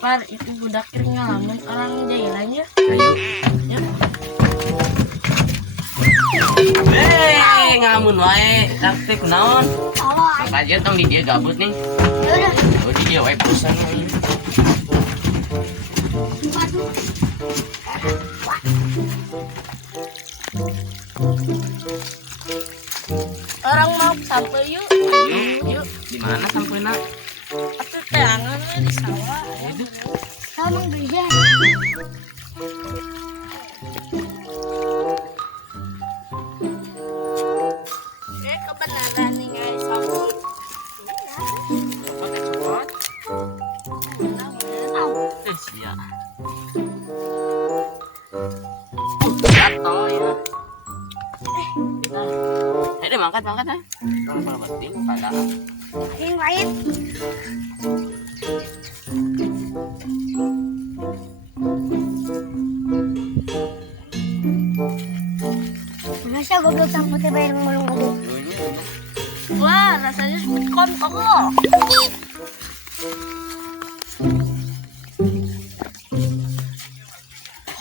Par itu budak ngalamun orang jailannya. Ayo. Ngalamun wae, tapi kunaon? Aja tong di dia gabut nih. Yaudah. Oh di dia wae bosan nih. Orang mau sampai yuk. Yuk. Di mana sampelna? Atuh teangan di sawah. Sama gereja. Kebenaran nih guys, sabun. Pakai coklat. Sia. Jatuh ya. Ayo mangkat ah. Kalau penting pada. Yang lain. Masa goblok sampai bayar mulung goblok. Wah, rasanya seperti kontol.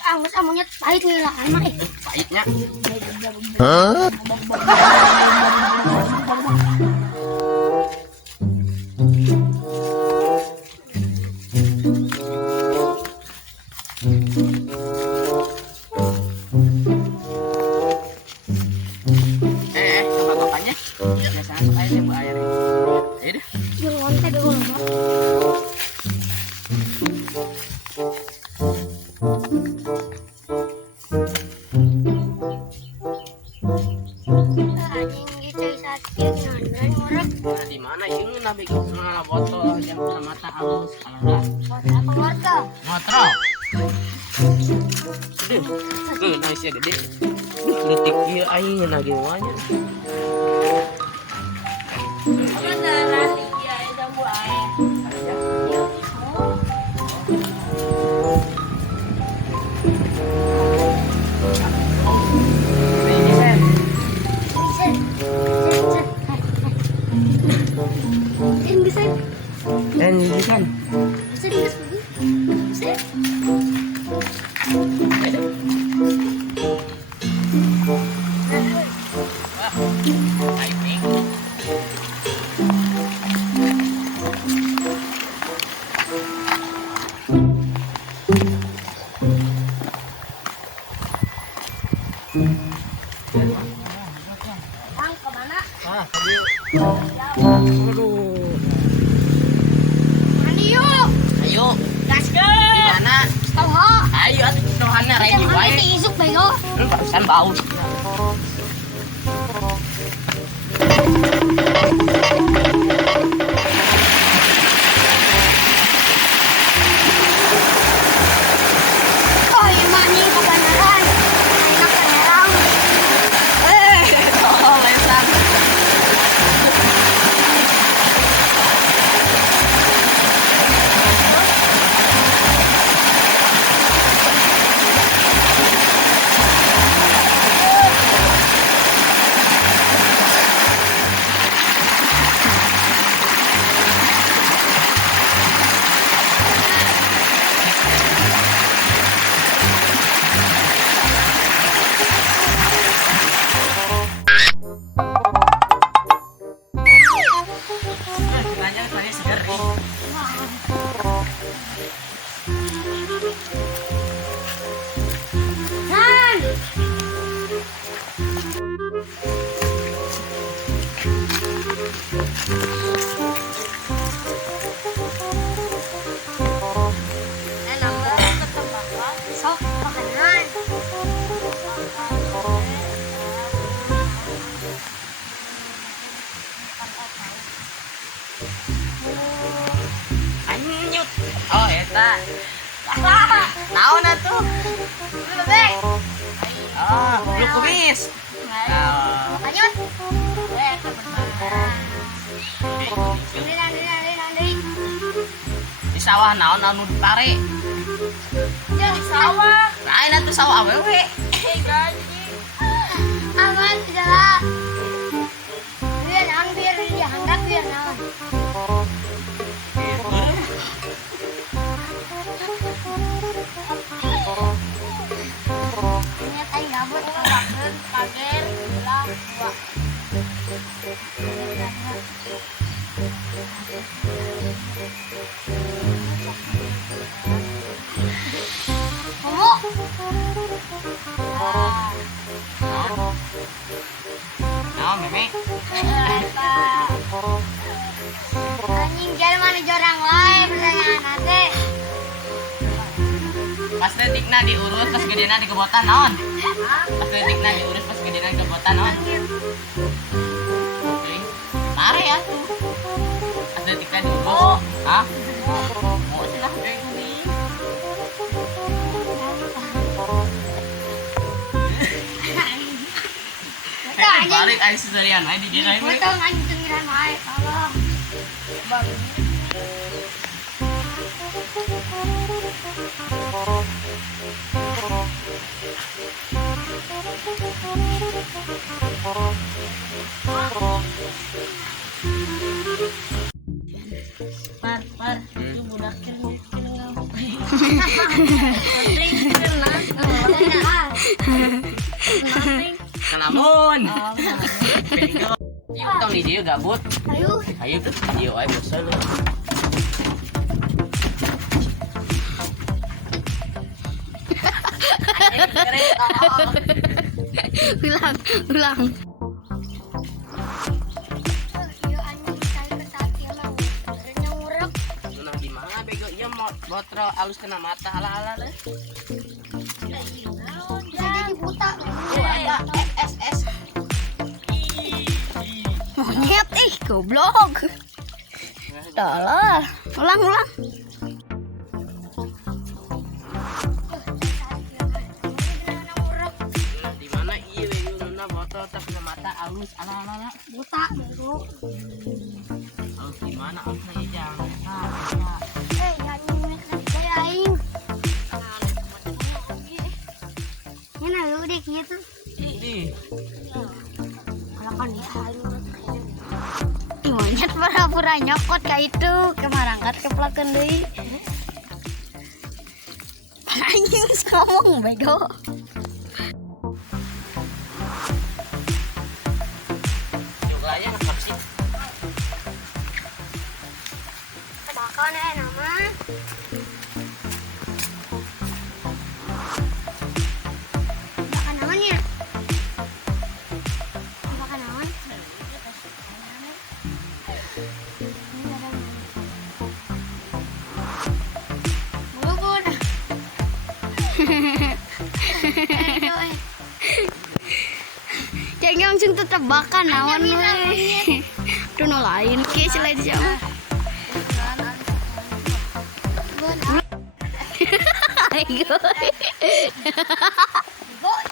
Angus amunya pahit nih lah anak Pahitnya. Coba bapaknya. Biasanya suka aja bu air. Ayo deh. Yang lonte dulu mbak. Di mana ini nabi kita botol yang mata halus kalau Keluarga. motor. Tuh, naisnya gede. Detik ieu aing lagi wanya. Kebenaran nih ya, jambu air. Dan ini kan Bang, kemana? Mandi yuk. ayo Gaskeun. di mana? Tahu Ayo atuh tohanna ready yang wae. mana isuk bego. Barusan bau. Oh iya mani kebenaran. Enak kenerang. Tolong lesan. Nanya seger nih. Nan. Enak banget ketebak. Sok makanan. Anyut. Oh, eta. Naon atuh? Bebek. Ah, lu kumis. Lanjut. Kebenaran. Nanti. Di sawah naon anu ditarik. Ya sawah. Lain atuh sawah awewe. Gaji. Aman tidak. Kamu. Nah, Meme. Anjing jangan mana jorang lain pertanyaan nanti. Pas detikna diurus pas gedena digebotan naon? Pas detikna diurus pas gedena digebotan naon? Oke. Tare ya tuh. Pas detikna diurus. Hah? Mau cenah deui kuning. Balik aja sendirian aja di jalan. Potong anjing cengiran wae tolong. Par, itu budak Kalamun. Yuk tong di dieu gabut. Ayo. Ayo ke video aja bosan lu. Ulang. Yo anjing saya kesaki emang. Benernya ngurep. Nah gimana bego ieu botro alus kena mata ala-ala deh. Bisa jadi buta. Tuh ada SSS. Monyet goblok. Tolol. Ulang. Nah di mana ieu bego nuna botro teh kena mata alus ala-ala. Buta bego. Alus gimana alusnya ieu jangan. Anjing saya aing. Ini udah gitu. Ih, Kalau kan dia aing. Ih, monyet pura-pura nyokot ka itu kemarangkat keplakeun deui. Anjing ngomong bego. coba aja ngekap sih. Bakal nama. Bakal namanya. Bakal namanya. Bubur. Jangan langsung tetep bakan naon we. Duh no lain ke selain siapa? Ayo. Bubur.